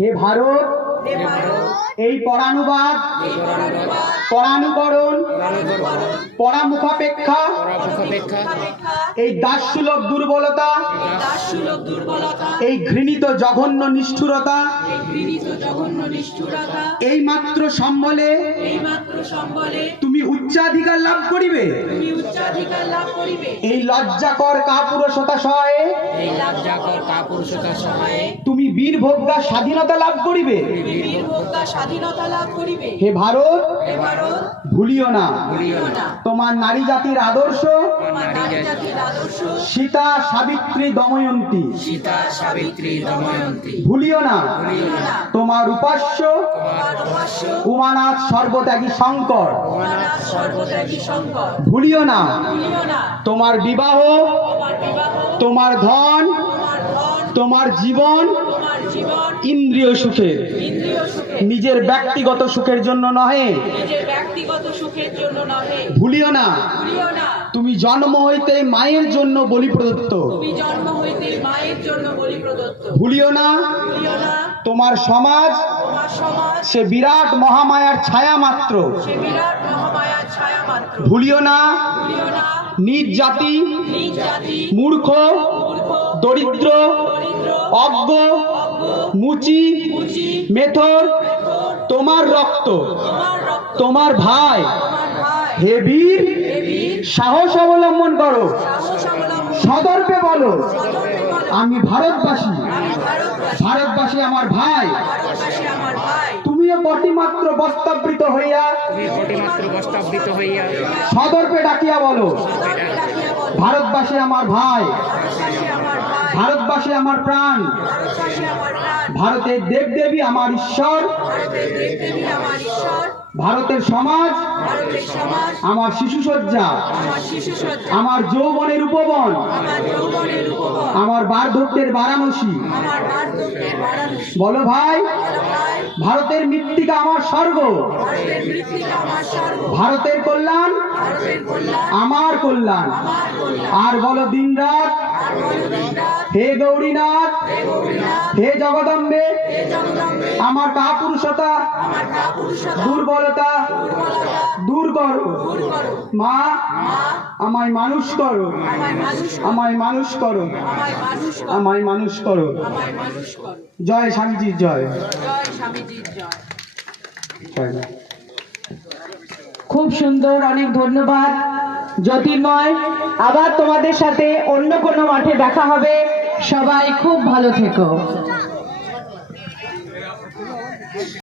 হে ভারত, এই পরানুবাদ, পরানুকরণ, পরামুখাপেক্ষা, এই দাসসুলভ দুর্বলতা, এই ঘৃণিত জঘন্য নিষ্ঠুরতা, এই মাত্র সম্বলে তুমি উচ্চাধিকার লাভ করিবে। এই লজ্জাকর কাপুরুষতা সহায়ে তুমি বীরভোগ্যা স্বাধীনতা লাভ করিবে। হে ভারত, ভুলিও না তোমার নারী জাতির আদর্শ, সীতা সাবিত্রী দময়ন্তী। ভুলিও না তোমার উপাস্য উমানাথ সর্বত্যাগী শঙ্কর। ভুলিও না তোমার বিবাহ, তোমার ধন, তোমার জীবন ইন্দ্রিয় সুখে, নিজের ব্যক্তিগত সুখের জন্য নহে। ভুলিও না তুমি জন্ম হইতে মায়ের জন্য বলি প্রদত্ত। ভুলিও না তোমার সমাজ সে বিরাট মহামায়ার ছায়া মাত্র। ভুলিও না নিজ জাতি, মূর্খ, দরিদ্র, অজ্ঞ, মুচি, মেথর তোমার রক্ত, তোমার ভাই। হে বীর, সাহস অবলম্বন করো, সদর্পে বলো আমি ভারতবাসী, ভারতবাসী আমার ভাই। তুমিও কটিমাত্র বস্তাবৃত হইয়া সদর্পে ডাকিয়া বলো ভারতবাসী আমার ভাই, ভারতবাসী আমার প্রাণ, ভারতের দেবদেবী আমার ঈশ্বর, ভারতের সমাজ আমার শিশুসজ্জা, আমার যৌবনের উপবন, আমার বার্ধক্যের বারাণসী। বলো ভাই, ভারতের মৃত্তিকা আমার স্বর্গ, ভারতের কল্যাণ আমার কল্যাণ। আর বলো দিনরাত হে গৌরীনাথ, হে জগদম্বে, আমার কাপুরুষতা দুর্বলতা দূর করো। মা, আমায় মানুষ করো, আমায় মানুষ করো, আমায় মানুষ করো। জয় স্বামীজির জয়। খুব সুন্দর, অনেক ধন্যবাদ জ্যোতির্ময়। আবার তোমাদের সাথে অন্য কোনো মাঠে দেখা হবে। সবাই খুব ভালো থেকো।